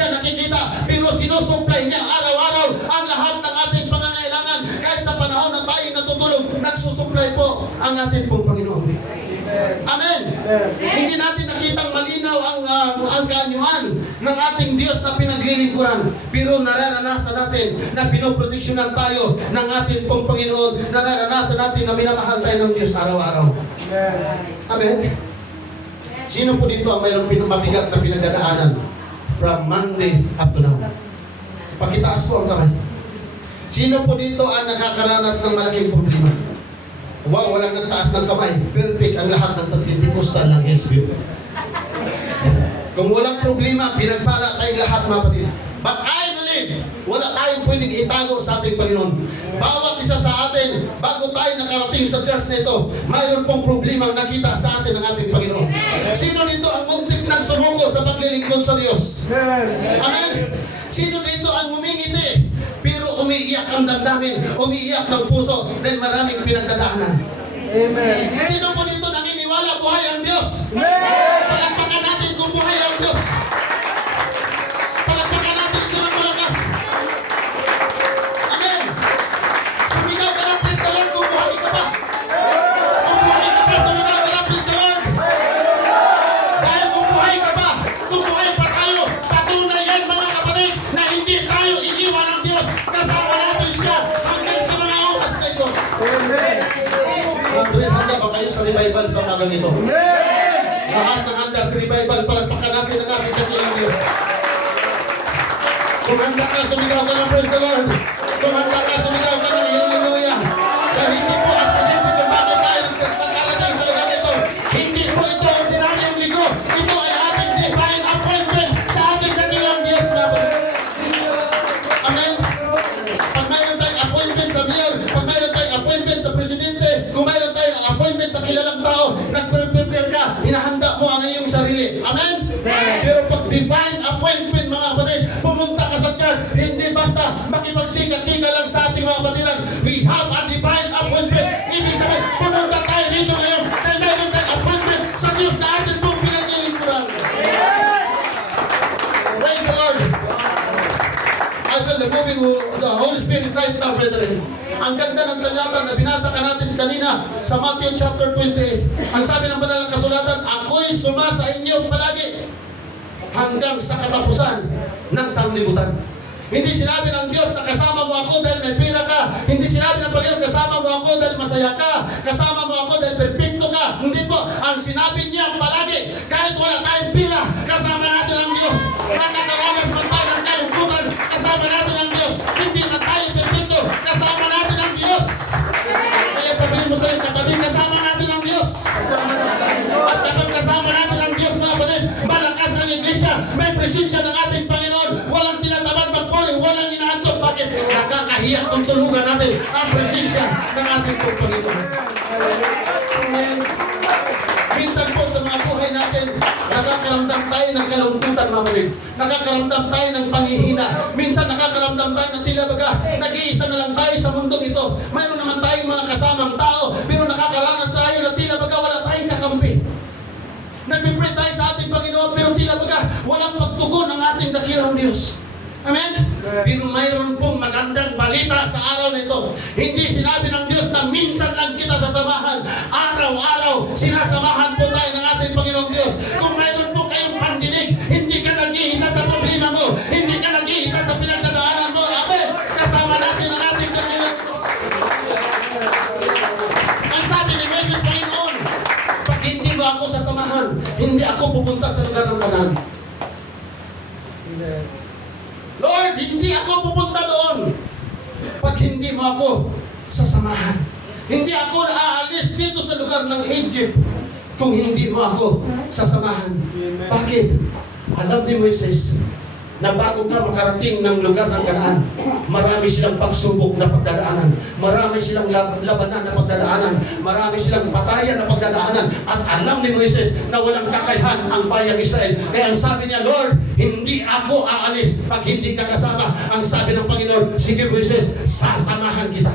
siya nakikita, pero sinusupply niya araw-araw ang lahat ng ating pangangailangan. Kahit sa panahon na tayo natutulog, nagsusupply po ang ating pong Panginoon. Amen. Hindi natin nakitang malinaw ang kaanyuan ng ating Diyos na pinaglilingkuran, pero nararanasan natin na pinoproteksyonan tayo ng ating pong Panginoon. Nararanasan natin na minamahal tayo ng Diyos araw-araw. Amen. Sino po dito ang mayroong mabigat na pinagdadaanan from Monday up to now? Pakitaas po ang kamay. Sino po dito ang nakakaranas ng malaking problema? Wow, walang nagtaas ng kamay. Perfect ang lahat ng Pentecostal ng SBU. Kung walang problema, pinagpala tayong lahat, mga kapatid. But I believe, wala tayong pwedeng itago sa ating Panginoon. Bawat isa sa atin, bago tayo nakarating sa church na ito, mayroon pong problema nakita sa atin ng ating Panginoon. Sino dito ang muntik ng sumuko sa paglilingkod sa Diyos? Amen? Sino dito ang humingiti, pero umiiyak ang damdamin, umiiyak ng puso, dahil maraming pinagdadaanan? Amen. Sino po dito naniniwala buhay ang Diyos? Palakpakan natin kung buhay ang Diyos. Palakpakan natin siya ng malakas. Amen. Sumigaw ka ng praise the Lord kung buhay ka pa. Kung buhay ka pa, sumigaw ka ng praise the Lord. Dahil kung buhay ka pa, kung buhay pa tayo, patunay yan mga kapatid na hindi tayo iniwan ng Diyos. Kasama natin siya hanggang sa mga oras na ito. Amen. Handa ba kayo sa revival sa umagang ito? Lahat ng handa sa revival, palagpakan natin ang ating dakilang Diyos. Kung handa ka, sumigaw ka ng praise the Lord. Kung handa ka, sumigaw ka ng hallelujah. Dahil hindi po aksidente kung bakit tayo nagkakarating sa lugar ito. Hindi po ito ordinaryong ligo. Ito ay ating divine appointment sa ating dakilang Diyos. Amen? Pag mayroon tayong appointment sa mayor, pag mayroon tayong appointment sa presidente, kung mayroon tayong appointment sa kilalang tao, nag-prepare ka, hinahanda mo ang iyong sarili. Amen? Pero pag divine appointment, mga kapatid, pumunta ka sa church, hindi basta makipag-chika-chika lang sa ating mga kapatiran. We have a divine appointment. Ibig sabihin, pumunta tayo dito ngayon dahil mayroon tayong appointment sa Diyos na atin pong pinaglilingkuran. Praise the Lord. I feel the moving of the Holy Spirit right now, brethren. Ang ganda ng talata na binasa ka natin kanina sa Matthew chapter 28. Ang sabi ng banal na kasulatan, ako'y sumasa inyo palagi hanggang sa katapusan ng sanglibutan. Hindi sinabi ng Diyos na kasama mo ako dahil may pera ka. Hindi sinabi ng Panginoon kasama mo ako dahil masaya ka. Kasama mo ako dahil perfecto ka. Hindi po. Ang sinabi niya palagi, kahit wala tayong pera, kasama natin ang Diyos. Nakakaranas man tayo ng kalungkutan, kasama natin ang Diyos. Hindi na tayo perfecto, kasama natin ang Diyos. Kaya sabihin mo sa iyo, katabi, kasama natin ang Diyos. At kapag kasama natin ang Diyos, mga kapatid, malakas ng iglesia, may presensya ng ating Panginoon, walang tinatamad magpuli, walang inaantok. Bakit? Nakakahiya kung tulugan natin ang presensya ng ating Panginoon. Amen. Minsan po sa mga buhay natin, nakakaramdam tayo ng kalungkutan, mga kapatid. Nakakaramdam tayo ng panghihina. Minsan nakakaramdam tayo na tila baga, nag-iisa na lang tayo sa mundong ito. Mayroon naman tayong mga kasamang tao, pero nakakaranas tayo na tila baga wala tayong kakampi. Nagpipray tayo sa ating Panginoon, pero tila baga walang pagtugon ng ating dakilang Diyos. Amen? Pero mayroon pong magandang balita sa araw na ito. Hindi sinabi ng Diyos na minsan lang kita sasamahan. Araw-araw, sinasamahan po tayo ng ating Panginoong Diyos. Kung mayroon po kayong pandinig, hindi ka nag-iisa sa problema mo. Hindi ka nag-iisa sa pinagdadaanan mo. Amen? Kasama natin ang ating dakilang Diyos. Ang sabi ni Moses, Panginoon, pag hindi mo ako sasamahan, hindi ako pupunta sa lugar ng Kanaan. Lord, hindi ako pupunta doon pag hindi mo ako sasamahan. Hindi ako aalis dito sa lugar ng Egypt kung hindi mo ako sasamahan. Bakit? Alam ni Moises na bago ka makarating ng lugar ng Kanaan, marami silang pagsubok na pagdadaanan, marami silang labanan na pagdadaanan, marami silang patayan na pagdadaanan, at alam ni Moises na walang kakayahan ang bayang Israel. Kaya ang sabi niya, Lord, hindi ako aalis pag hindi ka kasama. Ang sabi ng Panginoon, sige Moises, sasamahan kita.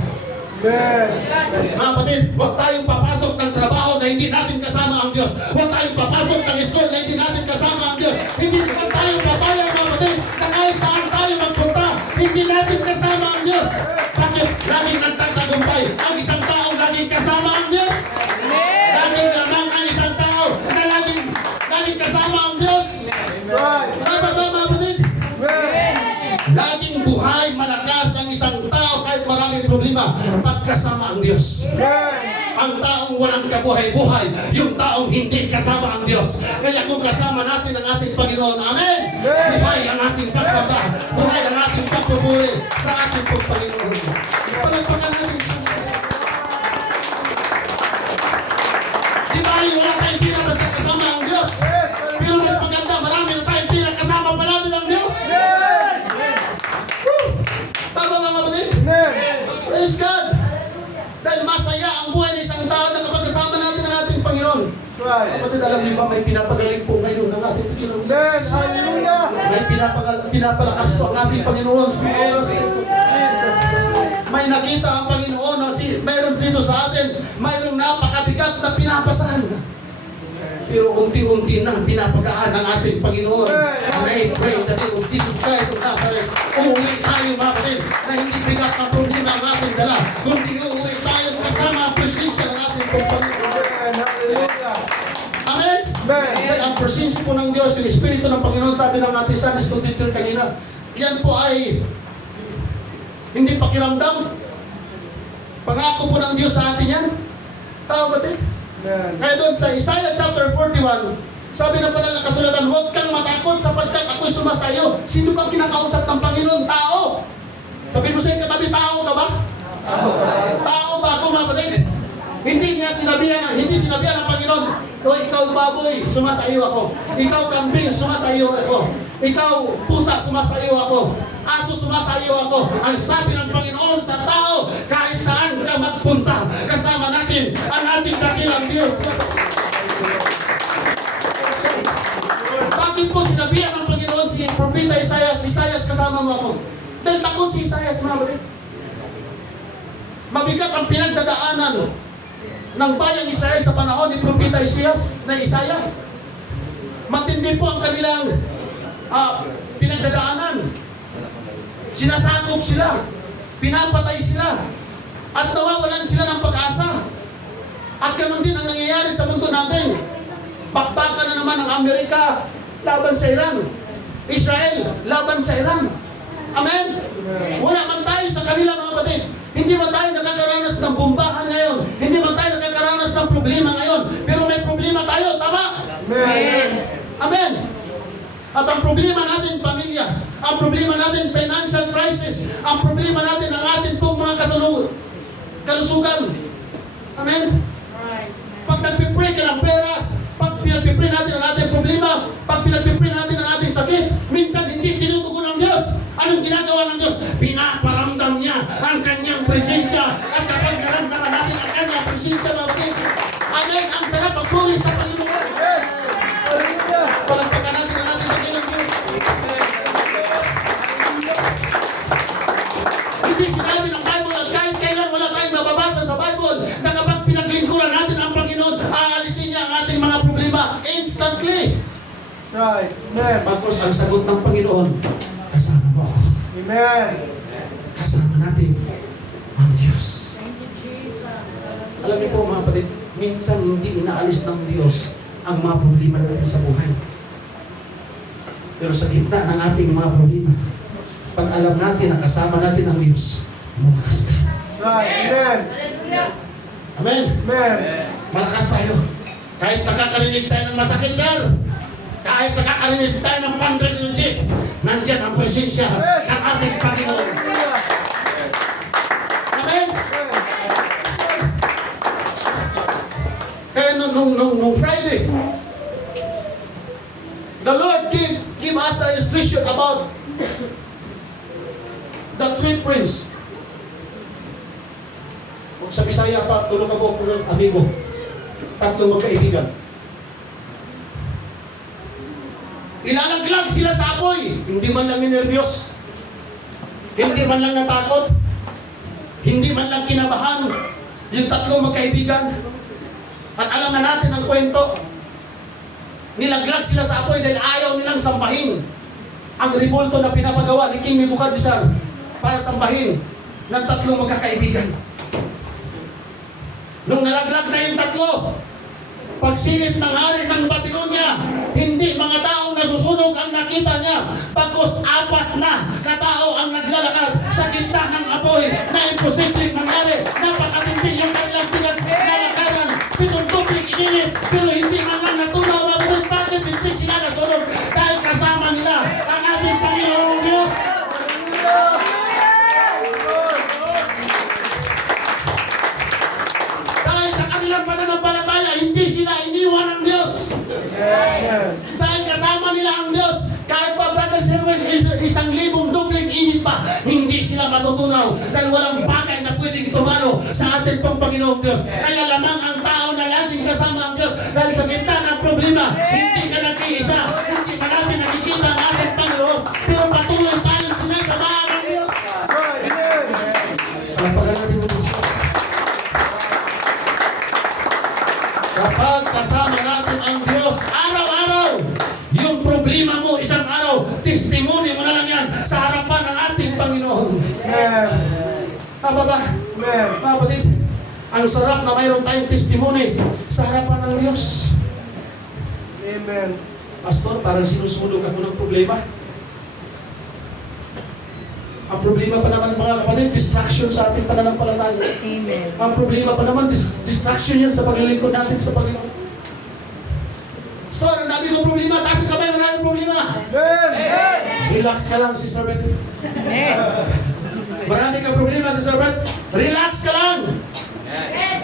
Mga kapatid, huwag tayong papasok ng trabaho na hindi natin kasama ang Diyos. Huwag tayong papasok ng school na hindi natin kasama ang Diyos. Hindi naman tayong papayag, mga kapatid, na buhay, malakas ang isang tao kahit maraming problema pagkasama ang Diyos. Ang taong walang kabuhay-buhay, yung taong hindi kasama ang Diyos. Kaya kung kasama natin ang ating Panginoon, amen, buhay ang ating pagsamba, buhay ang ating pagpupuri sa ating pong Panginoon. Palagpakan natin siya. Di ba wala tayong pira basta kasama ang Diyos? Pero mas maganda, marami na tayong pira kasama pa natin ang Diyos. Tama ba, kapatid? Praise God! Dahil masaya ang buhay ng isang tao na kapag kasama natin ang ating Panginoon. Kapatid, alam niyo ba may pinapagaling po ngayon ng ating Panginoon? Hallelujah! May pinapalakas po ang ating Panginoon sa oras ito. May nakita ang Panginoon na mayroon dito sa atin, mayroong napakabigat na pinapasahan. Pero unti-unti na pinapagaan ng ating Panginoon. And I pray that in Jesus Christ of Nazareth, uuwi tayo mga kapatid na hindi bigat na problema ang ating dala, kundi uuwi tayo kasama ang presensya ng ating Panginoon. Amen? Dahil ang presensya po ng Diyos, yung Espiritu ng Panginoon, sabi ng ating Sunday School teacher kanina, yan po ay hindi pakiramdam. Pangako po ng Diyos sa atin yan. Tama ba? Kaya doon sa Isaiah chapter 41, sabi ng banal na kasulatan, huwag kang matakot sapagkat ako'y sumasayo. Sino bang kinakausap ng Panginoon? Tao. Sabi mo sa'yo, katabi, tao ka ba? Tao ba ako, mga kapatid? Hindi sinabihan ng Panginoon, o ikaw baboy, sumasayo ako. Ikaw kambing, sumasayo ako. Ikaw pusa, sumasayo ako. Aso, sumasayo ako. Ang sabi ng Panginoon sa tao, kahit saan ka magpunta, kasama natin ang ating dakilang Diyos. Bakit po sinabihan ng Panginoon si Propeta Isaias, kasama mo ako? Dahil takot si Isaias, mga kapatid. Mabigat ang pinagdadaanan ng bayang Israel sa panahon ni Propeta Isaiah. Matindi po ang kanilang pinagdadaanan. Sinasakop sila, pinapatay sila, at nawawalan sila ng pag-asa. At ganun din ang nangyayari sa mundo natin. Bakbakan na naman ang Amerika laban sa Iran. Israel laban sa Iran. Amen? Wala man tayo sa kanila, mga kapatid. Hindi man tayo nakakaranas ng bombahan ngayon. Hindi man tayo nakakaranas ng problema ngayon. Pero may problema tayo, tama? Amen. Amen. At ang problema natin, pamilya, ang problema natin, financial crisis, ang problema natin, ang atin pong mga kalusugan. Amen? Pag nagpipray ka ng pera, pag pinagpipray natin ang ating problema, pag pinagpipray natin ang ating sakit, minsan hindi tinutugon ng Diyos. Anong ginagawa ng Diyos? Pinaparamdam niya ang kanyang presensya. At kapag naramdaman natin ang kanyang presensya, amen, ang sarap magpuri sa Panginoon. Palagpakan natin ang ating dakilang Diyos. Hindi sinabi ng Bible at kahit kailan wala tayong mababasa sa Bible na kapag pinaglingkuran natin ang Panginoon, aalisin niya ang ating mga problema instantly. Right. Amen. Tapos ang sagot ng Panginoon, kasama mo ako. Amen. Kasama natin ang Diyos. Alam niyo po mga kapatid, minsan hindi inaalis ng Diyos ang mga problema natin sa buhay. Pero sa gitna ng ating mga problema, pag alam natin na kasama natin ang Diyos, malakas ka. Right. Amen. Amen? Amen. Malakas tayo. Kahit nakakarinig tayo ng masakit, sir. Kahit nakakarinig tayo ng pandemic, nandyan ang presensya ng ating Panginoon. Amen? Kaya nung Friday, the Lord give us the illustration about the three prince. Kung sa Bisaya pa, tulog ka po ng amigo. Tatlong magkaibigan. Ilalaglag sila sa apoy. Hindi man lang nervyos. Hindi man lang natakot. Hindi man lang kinabahan. Yung tatlong magkaibigan. At alam na natin ang kwento. Nilaglag sila sa apoy dahil ayaw nilang sambahin ang ribulto na pinapagawa ni King Nebuchadnezzar para sambahin ng tatlong magkakaibigan. Nung nalaglag na yung tatlo, pagsilip ng hari ng Babylonia, Hindi mga taong nasusunog ang nakita niya. Pagkos 4 na katao ang naglalakad sa gitna ng apoy na imposibleng mangyari. Napakatindi yung kanilang pinaglalakaran. Pitong tubig ininit, pero hindi man lang natunaw. Bakit hindi sila nasunog? Dahil kasama nila ang ating Panginoong Diyos. Dahil sa kanilang pananampalataya, hindi sila iniwan ng Diyos. Dahil kasama nila ang Diyos. Kahit pa, Brother Sherwin, 1,000 dubling init pa, hindi sila matutunaw dahil walang bagay na pwedeng tumalo sa ating pong Panginoong Diyos. Kaya lamang ang tao na laging kasama ang Diyos dahil sa gitna ng problema, hindi ka nag-iisa, hindi pa natin nakikita ang ating Panginoon, pero patuloy tayong sinasamahan ng Diyos. Pagpagal natin mo Diyos. Kapag kasama natin ang Diyos, araw-araw, yung problema mo isang araw, testimony mo na lang yan sa harapan ng ating Panginoon. Tama ba? Mga kapatid, ang sarap na mayroon tayong testimony sa harapan ng Diyos. Amen. Pastor, parang sinusunog ako ng problema. Ang problema pa naman mga kapatid, distraction sa ating pananampalataya. Amen. Ang problema pa naman, distraction yan sa paglilingkod natin sa Panginoon. Pastor, ang dami kong problema, taas ang kamay, maraming problema. Amen. Relax ka lang, Sister Beth. Amen. Marami kang problema, Sister Beth. Relax ka lang.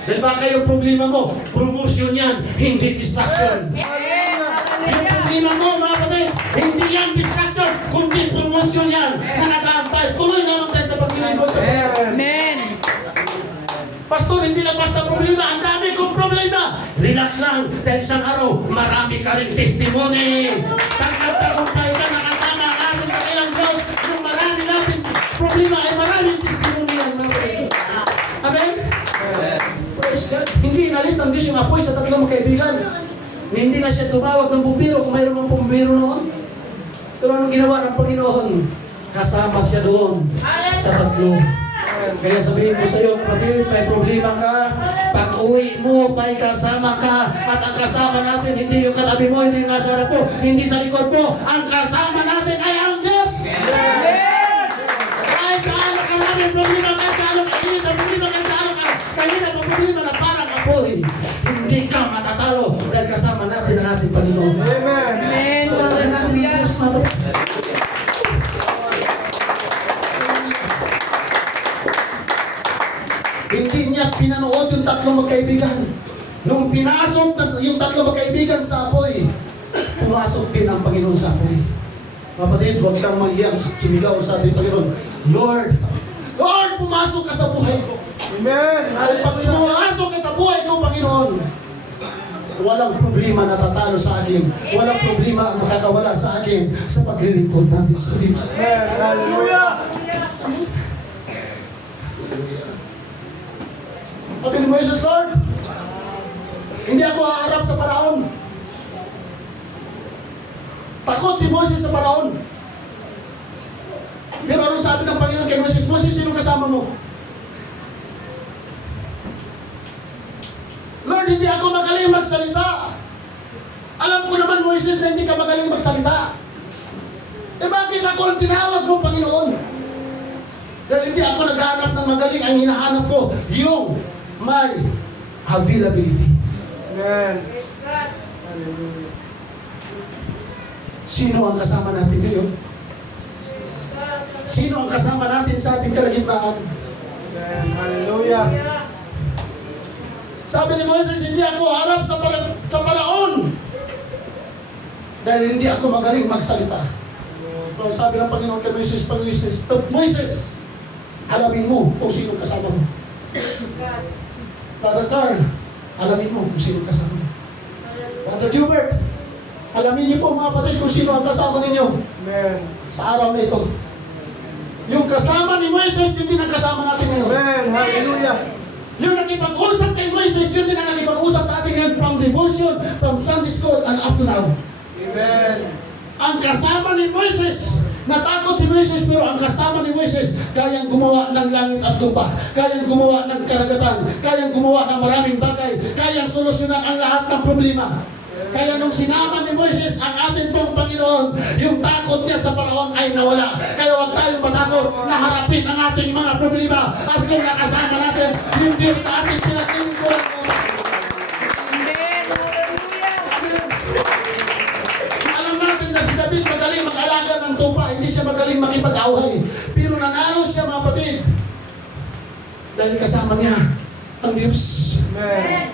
Dahil baka yung problema mo, promotion yan, hindi distraction. Yung problema mo, mga kapatid, hindi yan distraction, kundi promotion yan na nag-aantay. Tuloy naman tayo sa paglilingkod sa Panginoon. Amen. Pastor, hindi lang basta problema, ang dami kong problema. Relax lang, dahil isang araw, marami ka rin testimony. Pag nagtagumpay ka, nakasama ang ating kakilang Diyos, yung marami natin problema ay maraming testimony yan. Amen? Praise God. Hindi inalis ng Diyos yung apoy sa tatlong magkaibigan. Hindi na siya tumawag ng bumbiro kung mayroon ng bumbiro noon. Pero anong ginawa ng Panginoon? Kasama siya doon sa tatlo. Kaya sabihin ko sa iyo, kapatid, may problema ka. Pag uwi mo, may kasama ka. At ang kasama natin, hindi yung katabi mo, hindi yung nasa harap mo, hindi sa likod mo. Ang kasama natin ay ang Diyos. Kahit gaano karaming problema, kahit gaano kainit ang problema, kahit gaano kahirap ang problema na parang apoy, hindi ka matatalo dahil kasama natin ang ating Panginoon. Amen. Amen. Kaya natin ang Diyos, mga kapatid. Hindi niya pinanood yung tatlong magkaibigan. Nung pinasok yung tatlong magkaibigan sa apoy, pumasok din ang Panginoon sa apoy. Kapatid, huwag kang maghiyang simigaw sa ating Panginoon. Lord, Lord, pumasok ka sa buhay ko. Amen. At pag pumasok ka sa buhay ko, Panginoon, walang problema na tatalo sa akin. Walang problema ang makakawala sa akin sa paglilingkod natin sa Diyos. Amen. Hallelujah. Sabi ni Moises, Lord, hindi ako haharap sa Paraon. Takot si Moises sa Paraon. Pero anong sabi ng Panginoon kay Moises? Moises, sino kasama mo? Lord, hindi ako magaling magsalita. Alam ko naman, Moises, na hindi ka magaling magsalita. Eh bakit ako ang tinawag mo, Panginoon? Dahil hindi ako naghahanap ng magaling. Ang hinahanap ko, yung may availability. Amen. Hallelujah. Sino ang kasama natin ngayon? Sino ang kasama natin sa ating kalagitnaan? Amen. Hallelujah. Sabi ni Moises, hindi ako harap sa Paraon. Dahil hindi ako magaling magsalita. Pero sabi ng Panginoon kay Moises, Moises, alamin mo kung sino kasama mo. Brother Carl, alamin mo kung sino kasama mo. Brother Gilbert, alamin niyo po mga kapatid kung sino ang kasama ninyo Amen. sa araw na ito. Yung kasama ni Moises, yun din ang kasama natin ngayon. Amen. Hallelujah. Yung nakipag-usap kay Moises, yun din ang nakipag-usap sa atin ngayon from devotion, from Sunday school, and up to now. Amen. Ang kasama ni Moises, natakot si Moises, pero ang kasama ni Moises, kayang gumawa ng langit at lupa, kayang gumawa ng karagatan, kayang gumawa ng maraming bagay, kayang solusyonan ang lahat ng problema. Kaya nung sinama ni Moises ang ating pong Panginoon, yung takot niya sa Paraon ay nawala. Kaya huwag tayong matakot na harapin ang ating mga problema. At kung nakasama natin yung Diyos na ating pinaglilingkuran. Amen. Hallelujah. Amen. Alam natin na si David magaling mag-alaga ng tupa, hindi siya magaling makipag-away. Pero nanalo siya, mga kapatid. Dahil kasama niya ang Diyos. Amen.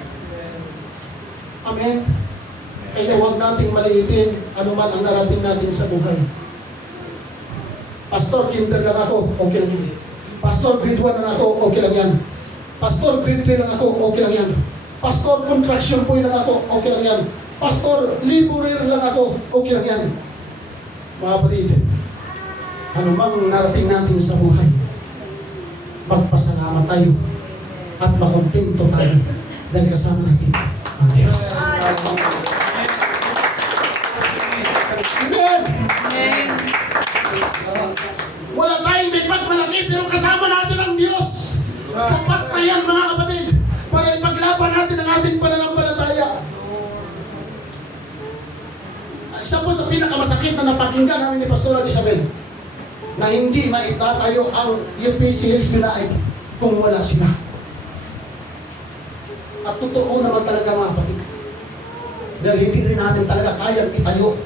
Amen. Kaya huwag nating maliitin anuman ang narating natin sa buhay. Pastor, kinder lang ako, okay lang yan. Pastor, grade 1 lang ako, okay lang yan. Pastor, grade 3 lang ako, okay lang yan. Pastor, contraction boy lang ako, okay lang yan. Pastor, laborer lang ako, okay lang yan. Mga kapatid, anumang narating natin sa buhay, magpasalamat tayo at makontento tayo dahil kasama natin ang Diyos. Amen! Amen. Wala tayong may pagmalaki pero kasama natin ang Diyos. Sapat na yan, mga kapatid, para ipaglaban natin ang ating pananampalataya. Isa po sa pinakamasakit na napakinggan namin ni Pastora Isabel na hindi maitatayo ang UPC Hills Binaig kung wala sila. At totoo naman talaga, mga kapatid, dahil hindi rin namin talaga kayang itayo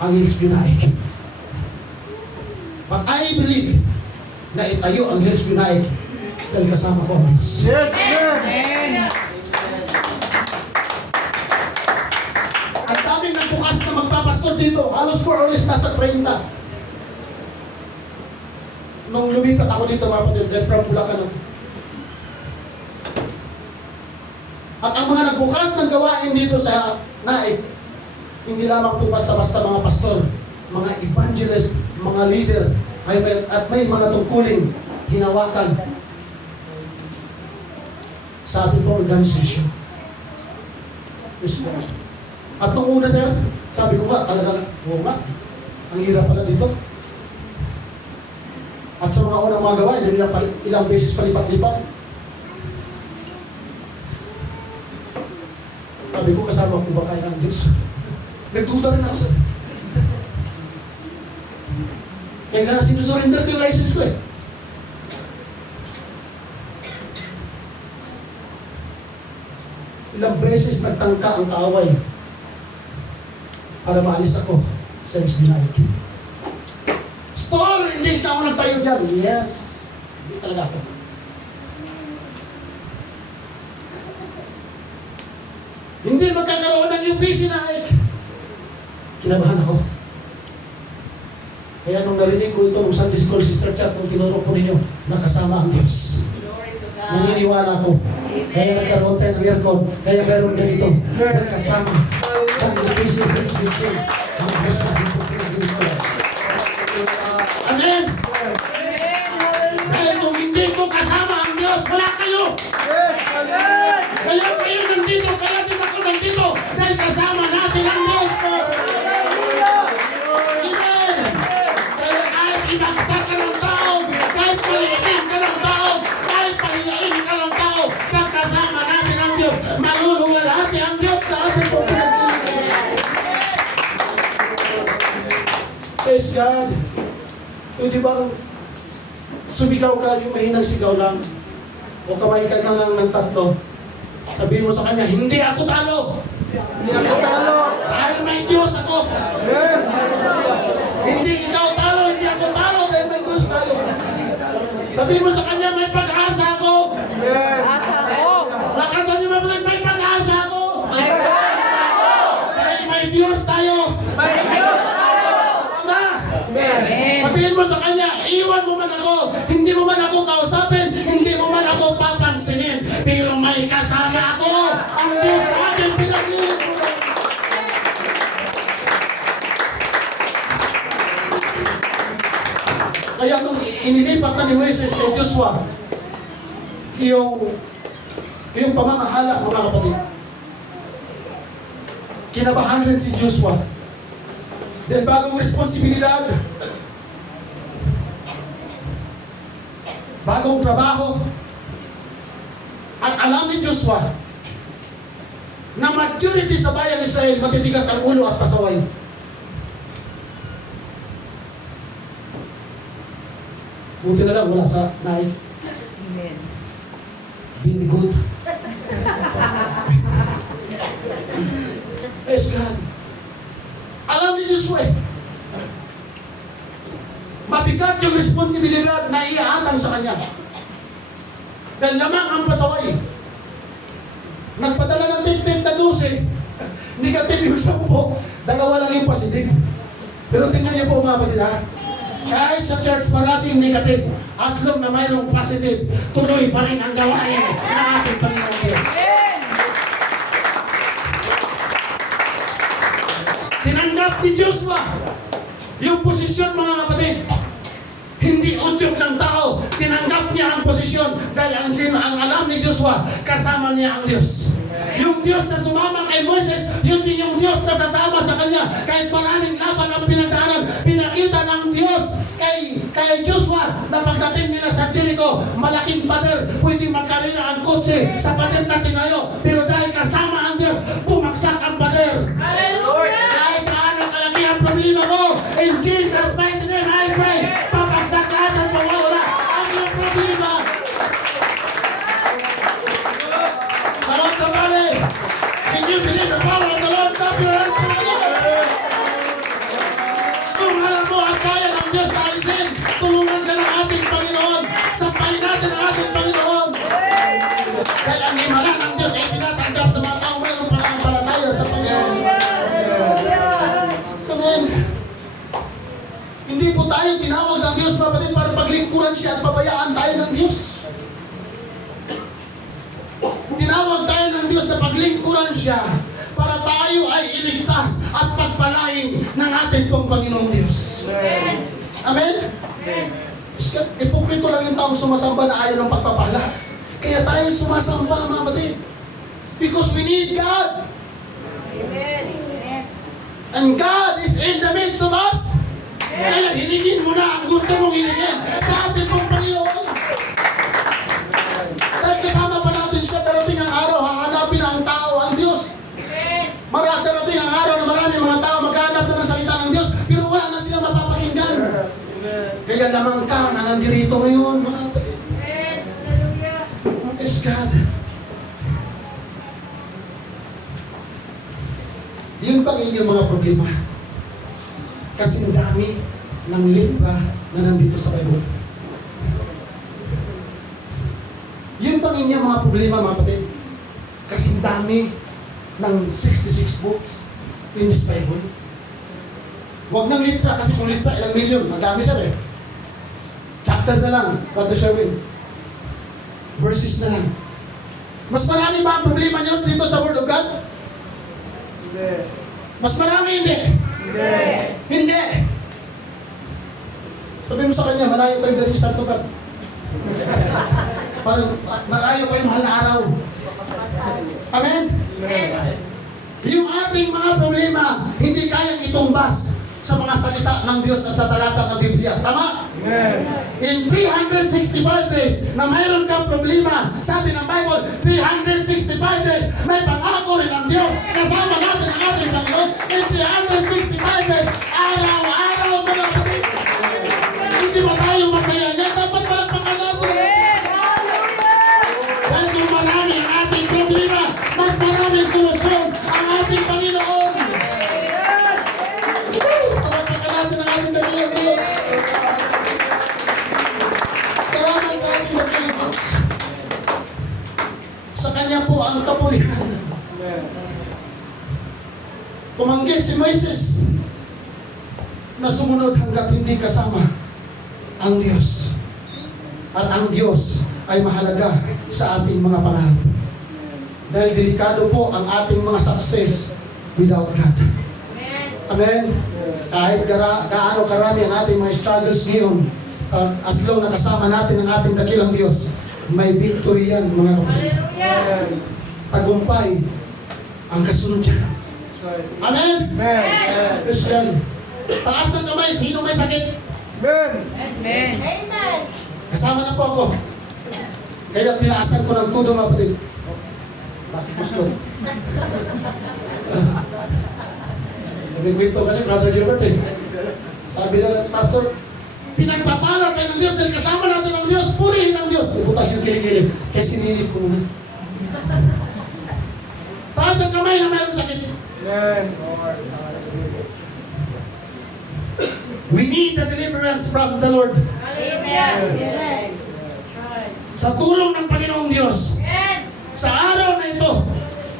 ang Hills Binaig. But I believe na itayo ang Hills Binaig dahil kasama ko ang Diyos. Yes, amen. Amen. Ang daming nagbukas na magpapastol dito. Halos more or less nasa 30. Nung lumipat ako dito, mga kapatid, dahil from Bulacan ako. At ang mga nagbukas ng gawain dito sa Naik, hindi lamang po basta-basta mga pastor, mga evangelist, mga leader, at may mga tungkuling hinawakan sa ating pong organisasyon. Yes, Lord. At nung una, sir, sabi ko nga, talagang, oo nga, ang hirap pala dito. At sa mga unang mga gawain, ilang beses palipat-lipat. Sabi ko, kasama ko ba kaya ng Diyos? Nagduda rin ako, sir. Kaya nga, sinusurrender ko yung license ko eh. Ilang beses nagtangka ang kaaway para maalis ako sa Binaig. Pastor, hindi ka ako nagtayo dyan. Yes. Hindi talaga ako. Hindi magkakaroon ng UPC Naik. Kinabahan ako. Kaya nung narinig ko ito nung Sunday School Sister Chat, nung tinuro po ninyo, nakasama ang Diyos. Naniniwala ko. Kaya nagkaroon tayo ng aircon. Kaya meron ganito. Nakasama. Ang UPC Christian. Ang Diyos na dito. Amen! Dahil kung hindi ko kasama ang Diyos, wala kayo! Yes, amen. Kaya kayo nandito, kaya din ako nandito, dahil kasama natin ang Diyos ko! Amen! Kaya kahit ibagsak ka ng tao, kahit paliitin ka ng tao, kahit pahiyain ka ng tao, pagkasama natin ang Diyos, maluluwalhati ang Diyos na ating pong pinag-iingat. Praise God! Pwede bang sumigaw ka, yung mahinang sigaw lang, o kamay ka na lang ng tatlo, sabihin mo sa kanya, hindi ako talo! Hindi ako talo. Dahil may Diyos ako! Amen. Hindi ikaw talo, hindi ako talo, dahil may Diyos tayo! Sabihin mo sa kanya, may pag-asa ako! Amen. Asa ko. Lakasan niyo mabuti, may pag-asa ako! May pag-asa ko. Dahil may Diyos tayo! May Diyos tayo. Tama! Amen. Sabihin mo sa kanya, iwan mo man ako, hindi mo man ako kausapin, hindi mo man ako papansinin, pero may kasama ako, ang Diyos na ating pinag-iingat. Kaya nung inilipat na ni Moises kay Joshua, yung pamamahala, mga kapatid, kinabahan rin si Joshua. Dahil bagong responsibilidad, bagong trabaho, at alam ni Joshua na na majority sa bayan Israel matitigas ang ulo at pasaway. Buti na lang wala sa naik. Amen. Being good. Praise God. Alam ni Joshua, mabigat yung responsibilidad na iaatang sa kanya. Dahil lamang ang pasaway. Nagpadala ng tip-tip na 12. Negative yung 10. Dalawa lang yung positive. Pero tingnan niyo po mga kapatid ha. Kahit sa church maraming negative, as long na mayroong positive, tuloy pa rin ang gawain ng ating Panginoon Diyos. Tinanggap ni Joshua yung posisyon mga kapatid. Hindi udyok ng tao, tinanggap niya ang posisyon dahil ang alam ni Joshua, kasama niya ang Diyos. Yung Diyos na sumama kay Moses, yun din yung Diyos na sasama sa kanya. Kahit maraming laban ang pinagdaanan, pinakita ng Diyos kay Joshua na pagdating nila sa Jericho, malaking pader, pwede magkarira ang kotse sa pader na tinayo. Pero dahil kasama ang Diyos, bumagsak ang pader. Kahit ano kalaki ang problema mo, in Jesus' mighty name I pray, papagsak lahat at mawawala ang iyong problema. Salamat sa bali. Can you believe the power of the Lord? Clap your hands for the Lord. Kung alam mo at kaya ng Diyos na alisin, tulungan ka ng ating Panginoon. Sampahin natin ang ating Panginoon. Dahil ang himala ng Diyos ay tinatanggap sa mga taong mayroong pananampalataya sa Panginoon. Amen. Hindi po tayo tinawag ng Diyos, kapatid, para paglingkuran siya at pabayaan tayo ng Diyos. Tinawag tayo ng Diyos na paglingkuran siya para tayo ay iligtas at pagpalain ng ating pong Panginoong Diyos. Amen? Ipokrito lang yung taong sumasamba na ayaw ng pagpapala. Kaya tayo sumasamba, mga kapatid. Because we need God. And God is in the midst of us. Kaya hilingin mo na ang gusto mong hilingin sa ating pong Panginoon. Dahil kasama pa natin siya, darating ang araw, hahanapin ang tao ang Diyos. Darating ang araw na maraming mga tao maghanap na ng salita ng Diyos, pero wala na sila mapapakinggan. Kaya lamang ka na nandirito ngayon, mga kapatid. Praise God. Yun pang inyong mga problema. Kasi ang dami ng letra na nandito sa Bible. Yun pang inyong mga problema, mga kapatid. Kasi ang dami ng 66 books in this Bible. Huwag ng letra, kasi kung letra, ilang milyon. Madami siya eh. Chapter na lang, Brother Sherwin. Verses na lang. Mas marami ba ang problema niyo dito sa Word of God? Hindi. Mas marami hindi. Hindi. Sabi mo sa kanya, malayo pa yung Dari Santo God. Parang malayo pa yung mahal na araw. Amen? Yung ating mga problema, hindi kayang itumbas sa mga salita ng Diyos at sa talata ng Biblia. Tama? In 365 days na mayroon kang problema, sabi ng Bible, 365 days, may pangako rin ang Diyos. Kasama natin ang ating Panginoon. In 365 days, araw-araw mga kapatid. Hindi ba tayo masaya niyan? Dapat palagpakan natin. Dahil kung marami ang ating problema, mas maraming solusyon ang ating Panginoon. Palagpakan natin ang ating dakilang Diyos. Salamat sa ating dakilang Diyos. Sa Kanya po ang kapulihan. Tumanggi si Moises na sumunod hanggat hindi kasama ang Diyos. At ang Diyos ay mahalaga sa ating mga pangarap. Dahil delikado po ang ating mga success without God. Amen? Kahit gaano karami ang ating mga struggles ngayon, as long na kasama natin ang ating dakilang Diyos, may victory yan, mga kapatid. Tagumpay ang kasunod dyan. Amen? Yes, God. Taas ng kamay, sino may sakit? Kasama na po ako. Kaya tinaasan ko ng todo, mga kapatid. Basi puslot. Nagkwento kasi Brother Gilbert eh. Sabi na, Pastor, pinagpapala kayo ng Diyos dahil kasama natin ang Diyos, purihin ang Diyos. Ibutas yung kilig-kilig. Kaya sinilip ko muna. Taas ang kamay na mayroong sakit. Amen. Lord. We need the deliverance from the Lord. Amen. Sa tulong ng Panginoong Diyos, sa araw na ito,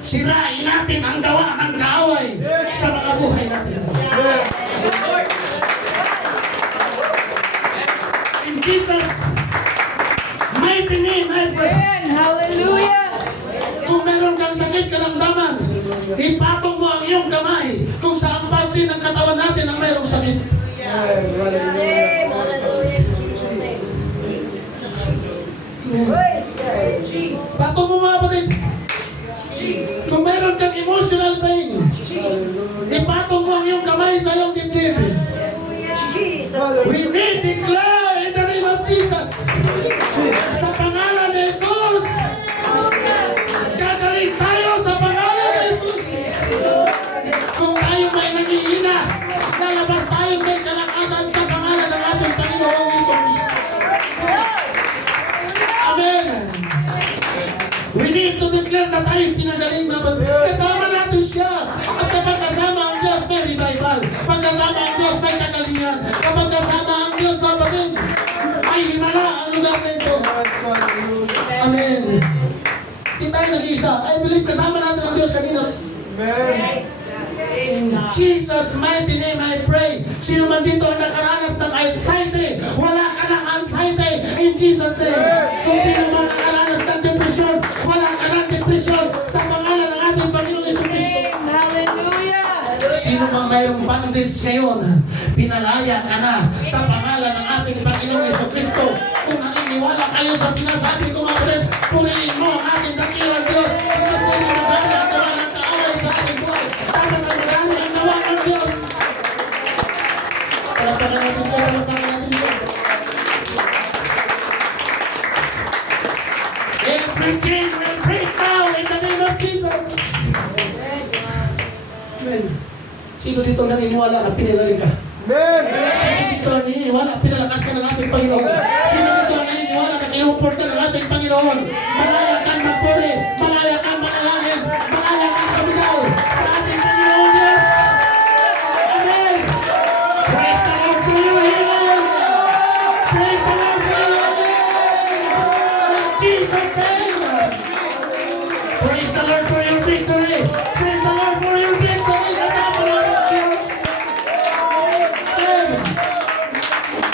sirain natin ang gawa ng kaaway sa mga buhay natin. In Jesus' mighty name, I pray. Hallelujah. Kung meron kang sakit, karamdaman, ipatong mo ang iyong kamay kung saan parte ng katawan natin ang mayroong sakit. Patong mo mga kapatid. Kung meron kang emotional pain, ipatong mo ang iyong kamay sa iyong dibdib. We need declare in the name of Jesus. Sa pangalan ni Jesus. Gagaling tayo sa pangalan ni Jesus. Kung tayo may nangihina, lalabas tayo may kalakasan sa pangalan ng ating Panginoong Jesus. Amen. We need to declare na tayo pinagaling. Kasama natin siya. At kapag kasama ang Diyos, may revival. Pag kasama ang Diyos, may kagalingan. Kapag kasama ang Diyos, kapatid, ay himala ang lugar na ito. Amen. Hindi tayo nag-iisa. I believe kasama natin ang Diyos kanina. Amen. In Jesus' mighty name I pray. Sino man dito ang nakaranas ng anxiety, wala ka ng anxiety in Jesus' name. Kung sino man nakaranas ng depression, wala ka ng depression sa pangalan ng ating Panginoong Jesucristo. Hallelujah. Sino man mayroong bondage ngayon, pinalaya ka na sa pangalan ng ating Panginoong Jesucristo. Kung naniniwala kayo sa sinasabi ko, mga kapatid, purihin mo ang ating dakilang Diyos. Hindi pwede magali ang gawa ng kaaway sa ating buhay. Dapat ang magali ang gawa ng Diyos. Palapakan natin siya, palapakan natin siya. Everything will break down in the name of Jesus. Amen. Sino dito naniniwala na pinagaling ka? Amen. Sino dito naniniwala pinalakas ka ng ating Panginoon? Sino dito naniniwala na kinumport ka ng ating Panginoon? Malaya kang magpuri, malaya kang manalangin, malaya kang sumigaw sa ating Panginoon Diyos. Amen. Praise the Lord for your healing. Praise the Lord for your healing. In Jesus' name. Praise the Lord for your victory. Praise the Lord for your victory. Kasama natin ang Diyos. Amen.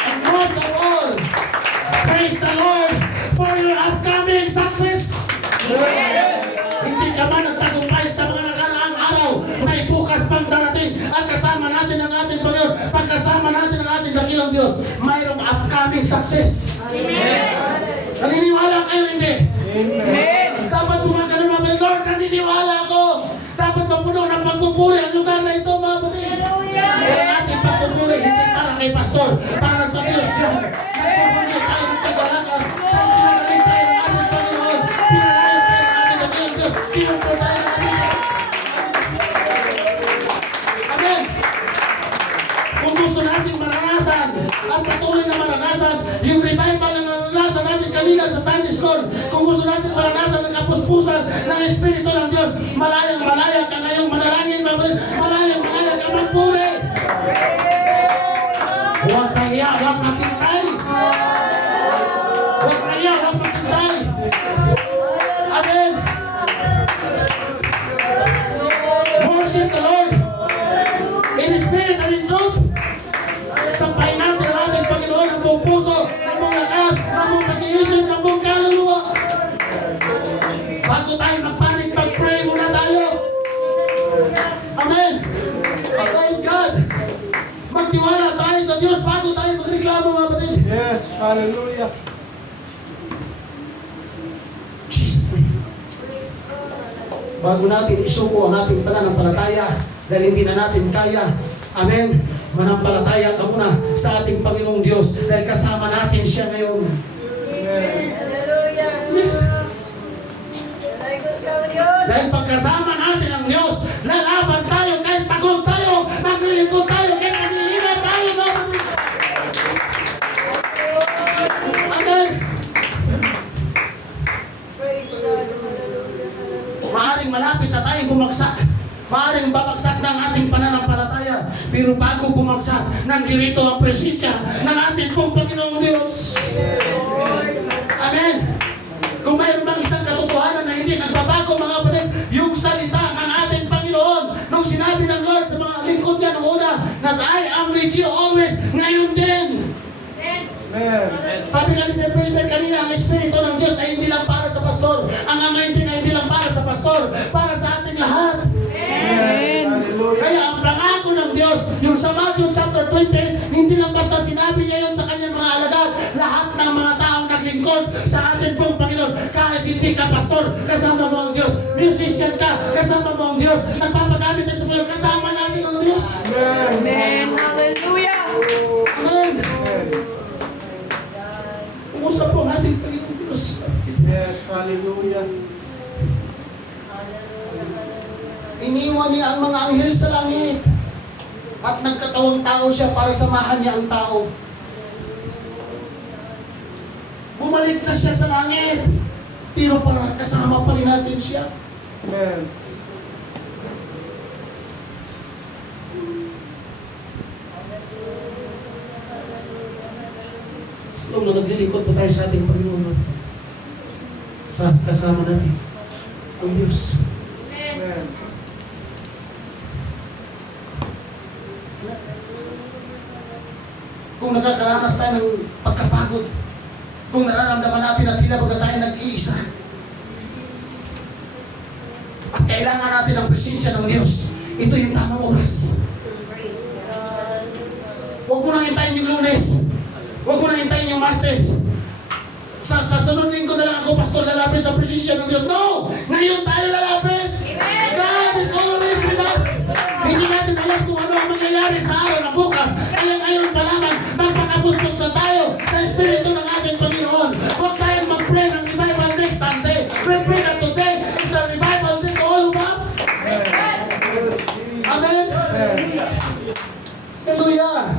And most of all, praise the Lord for your upcoming success. Hindi ka man nagtagumpay sa mga nakaraang araw, may bukas pang darating at kasama natin ang ating Panginoon. Pagkasama natin ang ating dakilang Diyos, mayroong upcoming success. Naniniwala kayo hindi? Amen. Dapat pumunta ka naman, Lord, naniniwala ako. Dapat mapuno ng pagpupuri ang lugar na ito, mga kapatid. Kaya ang ating pagpupuri, hindi para kay pastor, para sa Diyos yan. Nagpupuri tayo ng kagalakan. Sa pinagaling tayo ng ating Panginoon. Pinalayan tayo ng ating dakilang Diyos. Kinumpor tayo ng ating. Amen. Kung gusto nating maranasan at patuloy na maranasan yung revival na naranasan natin kanina sa Sunday School, kung gusto natin maranasan ang kapuspusan ng Espiritu ng Diyos, malayang-malaya ka ngayong manalangin, malayang-malaya ka magpuri. Huwag mahiya, huwag maghintay. Huwag mahiya, huwag maghintay. Amen. Worship the Lord in spirit and in truth. Sampahin natin ang ating Panginoon ng buong puso, ng buong lakas, ng buong pag-iisip, ng buong kaluluwa. Bago tayo magpanik, mag-pray muna tayo. Amen. Praise God. Magtiwala tayo sa Diyos bago tayo magreklamo, mga kapatid. Yes. Hallelujah. Jesus name. Bago natin isuko ang ating pananampalataya, dahil hindi na natin kaya. Amen. Manampalataya ka muna sa ating Panginoong Diyos dahil kasama natin siya ngayon. Amen. Dahil Dahil pagkasama natin ang Diyos, lalaban tayo kahit pagod tayo, maglilikod tayo kahit naghihina tayo, mga kapatid. Amen. Maaring malapit na tayong bumagsak. Maaring babagsak na ang ating pananampalataya. Pero bago bumagsak, nandito ang presensya ng ating pong Panginoong Diyos. Amen. Kung mayroon bang isang katotohanan na hindi nagbabago, mga kapatid, yung salita ng ating Panginoon, nung sinabi ng Lord sa mga lingkod niya noong una, na I am with you always, ngayon din. Amen. Sabi nga ni Sir Peter kanina, ang Espiritu ng Diyos ay hindi lang para sa pastor. Ang anointing ay hindi lang para sa pastor, para sa ating lahat. Amen. Hallelujah. Kaya ang pangako ng Diyos, yung sa Matthew chapter 20, hindi lang basta sinabi niya yun sa kanyang mga alagad, lahat ng mga taong naglingkod sa ating pong Panginoon. Kahit hindi ka pastor, kasama mo ang Diyos. Musician ka, kasama mo ang Diyos. Nagpapagamit tayo sa Panginoon, kasama natin ang Diyos. Amen. Hallelujah. Amen. Umusap po ang ating Panginoon Diyos. Yes, hallelujah. Iniwan niya ang mga anghel sa langit at nagkatawang tao siya para samahan niya ang tao. Bumalik na siya sa langit, pero para kasama pa rin natin siya. Amen. So, nung naglilingkod po tayo sa ating Panginoon, sa kasama natin ang Diyos. Amen. Kung nakakaranas tayo ng pagkapagod, kung nararamdaman natin na tila baga tayo nag-iisa, at kailangan natin ang presensya ng Diyos, ito yung tamang oras. Huwag mo nang hintayin yung Lunes. Huwag mo nang hintayin yung Martes. Sa sunod linggo na lang ako, pastor, lalapit sa presensya ng Diyos. No! Ngayon tayo lalapit! God is always with us! Hindi natin alam kung ano ang mangyayari sa araw ng bukas. Kaya ngayon pa lamang, magpakapuspos na tayo sa Espiritu ng ating Panginoon. Huwag tayong mag-pray ng revival next Sunday. We pray that today is the revival day to all of us. Amen? Hallelujah!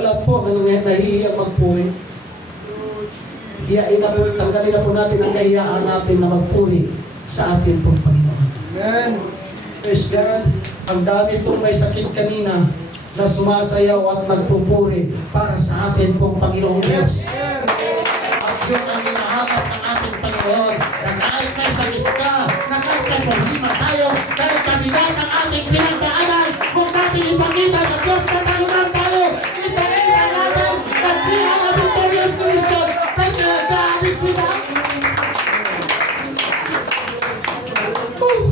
Alam po, nahihiyak magpuri. Hiyain na po, tanggalin na po natin ang kahiyaan natin na magpuri sa atin pong Panginoon. Amen. Praise God. Ang dami pong may sakit kanina na sumasayaw at nagpupuri para sa atin pong Panginoong Diyos. At yun ang hinahanap ng ating Panginoon, na kahit may sakit ka, na kahit may problema tayo, kahit mabigat ang ating pinagdaanan, huwag natin ipakita sa Diyos na tayo lang tayo. Ipakita natin na we are a victorious Christian. Thank you, God is with us.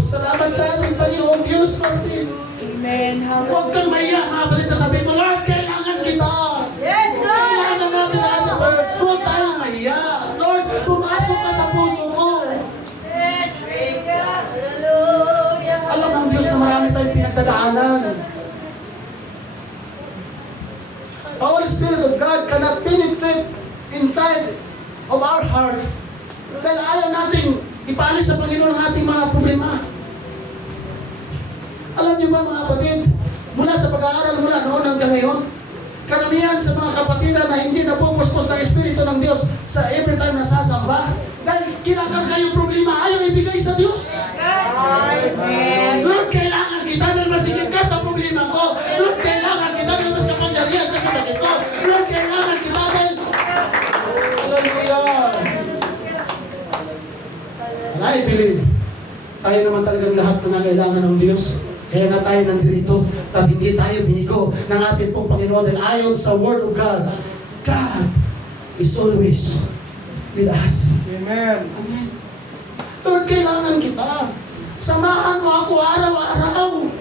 Salamat sa ating Panginoon Diyos, Martin. Amen. Huwag kang mahiya, mga kapatid, na sabihin mo, Lord, kailangan kita. Yes, Kailangan natin ang ating Panginoon. Huwag tayong mahiya. Lord, pumasok ka sa puso ko. Alam ng Diyos na marami tayong pinagdadaanan. The Holy Spirit of God cannot penetrate inside of our hearts dahil ayaw nating ipaalis sa Panginoon ang ating mga problema. Alam niyo ba, mga kapatid, mula sa pag-aaral mula noon hanggang ngayon, karamihan sa mga kapatiran na hindi napupuspos ng Espiritu ng Diyos sa every time na sasamba, dahil kinakarga yung problema, ayaw ibigay sa Diyos. Amen. Lord, kailangan kita dahil masigit ka sa problema ko. Lord, kailangan kita dahil mas kapangyarihan ka sa sakit ko. Lord, kailangan kita dahil... Hallelujah! And I believe, tayo naman talagang lahat na kailangan ng Diyos. Kaya nga tayo nandito at hindi tayo binigo ng ating pong Panginoon dahil ayon sa Word of God, God is always with us. Amen. Amen. Lord, kailangan kita. Samahan mo ako araw-araw.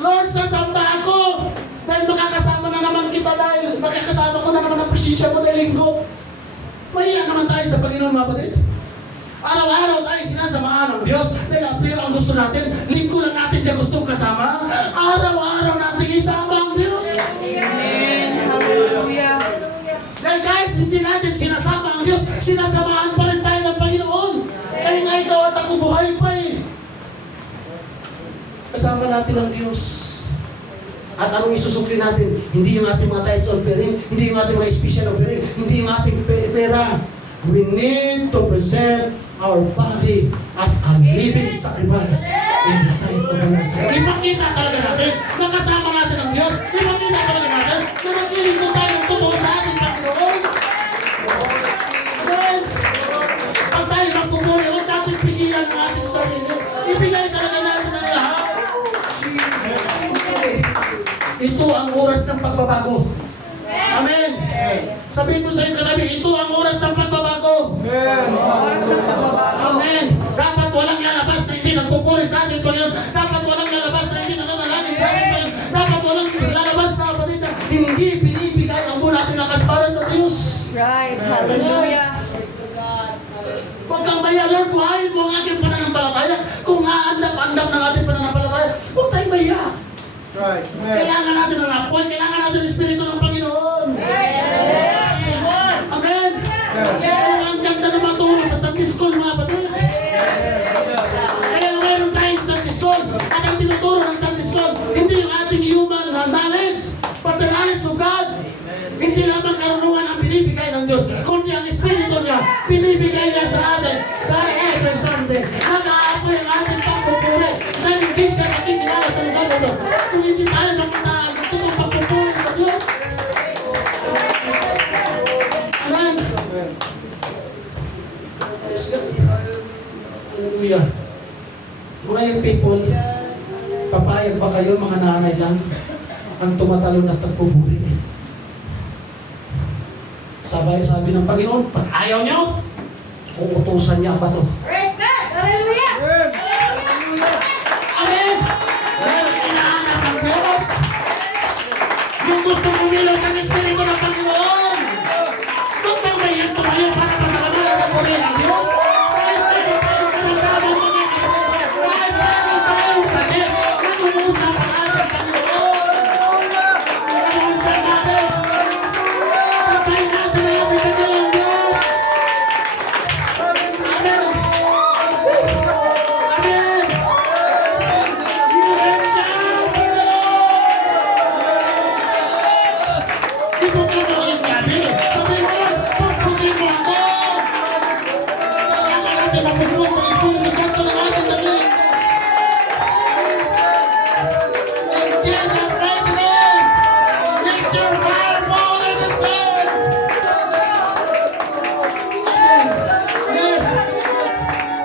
Lord, sasamba ako dahil makakasama na naman kita dahil makakasama ko na naman ang presensya mo dahil linggo. Mahiya naman tayo sa Panginoon, mga kapatid. Araw-araw tayo sinasamahan ng Diyos dahil appear ang gusto natin. Linggo lang natin siya gustong kasama. Araw-araw natin isama ang Diyos. Amen. Hallelujah. Dahil kahit hindi natin Sinasamahan pa rin tayo ng Panginoon. Kaya nga ikaw at ako buhay pa eh. Kasama natin ang Diyos. At anong isusukli natin? Hindi yung ating mga tithes offering, hindi yung ating mga special offering, hindi yung ating pera. We need to present our body as a living sacrifice in the sight of the Lord. Ipakita talaga natin na kasama natin ang Diyos. Ipakita talaga natin na naglilingkod tayo ng totoo sa ating Panginoon. Amen. Pag tayo magpupuri, huwag natin pigilan ang ating sarili. Ibigay talaga natin ang lahat. Ito ang oras ng pagbabago. Amen. Sabihin mo sa iyong katabi, ito ang oras ng pagbabago. Amen. Dapat walang lalabas na hindi nagpupuri sa ating Panginoon. Dapat walang lalabas na hindi nananalangin sa ating Panginoon. Dapat walang lalabas, mga kapatid, na hindi binibigay ang buwan natin lakas para sa Diyos. Right. Hallelujah. Huwag kang maya, Lord, buhayin mo ang aking pananampalataya. Kung haandap-andap ng ating pananampalataya, huwag tayong maya. Right. Kailangan natin ng apoy, kailangan natin ng Espiritu ng Panginoon. Amen. Kaya ang ganda na maturo sa Sunday School, mga kapatid. Kaya mayroon tayong Sunday School. At ang tinuturo ng Sunday School, hindi yung ating human knowledge, but the knowledge of God. Hindi lamang karunungan ang binibigay ng Diyos, kundi ang Espiritu niya, binibigay niya sa atin. Dahil every Sunday, nag-aapoy ang ating pagpupuri. Dahil hindi siya nakikilala sa lugar na ito. Kung hindi tayo makita ang totoong pagpupuri sa Diyos. Amen. Praise God. Hallelujah. Mga young people, papayag ba kayo mga nanay lang ang tumatalon at nagpupuri? Sabi ng Panginoon, pag ayaw nyo, uutusan niya ang bato. Hallelujah. Amen! Dahil kailangan ng Diyos. Yung gusto kumilos ng Espiritu ng Panginoon. Huwag kang mayroon tumayo para pasalamahan ang puri ng Diyos. Kahit mayroon tayong karamdaman, mga kapatid. Kahit mayroon tayong sakit, nag-uusap ang ating Panginoon. Nag-uusap natin. Sabayin natin ang ating Panginoon Diyos. Amen. Amen. You can shout for the Lord. Ibutin mo yung gabi. Sabihin mo lang, puspusin mo ako. Kailangan natin mapuspos ng Espiritu Santo ng ating dating. In Jesus' mighty name, lift your fire fall in His place. Amen. Yes.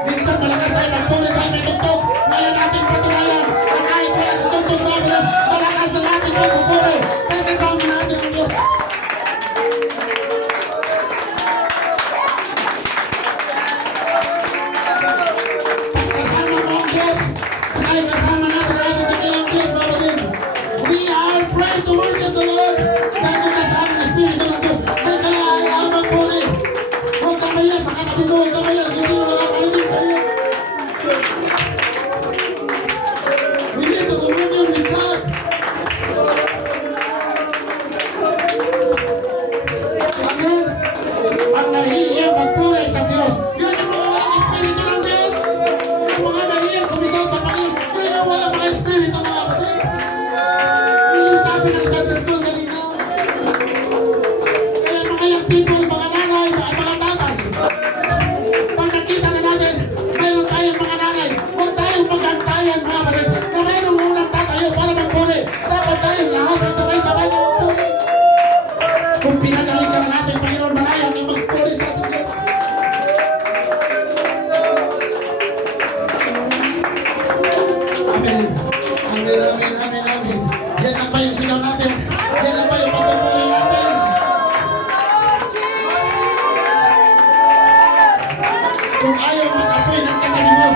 Minsan malakas tayo magpuli tayo may tugtog. Ngayon natin patunayan na kahit wala ng tugtog mga kapatid, malakas ng ating pagpupuli. Kaya kasama natin ang Diyos. Kasama mo ang Diyos. Kaya kasama natin ang ating dakilang Diyos, mga kapatid. We are praying to worship the Lord. Dahil kung kasama ang Espiritu ng Diyos, ay kaya ang magpuli. Huwag kang mayak sa katabi mo, huwag kang mayak. Hindi mo makakalilig sa iyo. We need to communion with God. Amen. Ang nahihiyang magpuri sa Diyos. Yun ang mga Espiritu ng Diyos. Yung mga nahihiyang sumigaw sa Panginoon. Yun ang wala mga Espiritu, mga kapatid. Yung sabi ng Sunday School kanina. Kaya mga young people, mga nanay, mga tatay, pag nakita na natin, mayroon tayong mga nanay, huwag tayong mag-antayan, mga kapatid, na mayroong unang tatayo para magpuri. Dapat tayong lahat ay sabay-sabay na magpuri. Kung pinagaling ka natin, Panginoon, manayang na magpuri sa ating Diyos. Amen. Amen, amen, amen, amen. Yan lang ba yung sigaw natin? Yan lang ba yung pagpupuri natin? Kung ayaw mag-apoy ng katabi mo,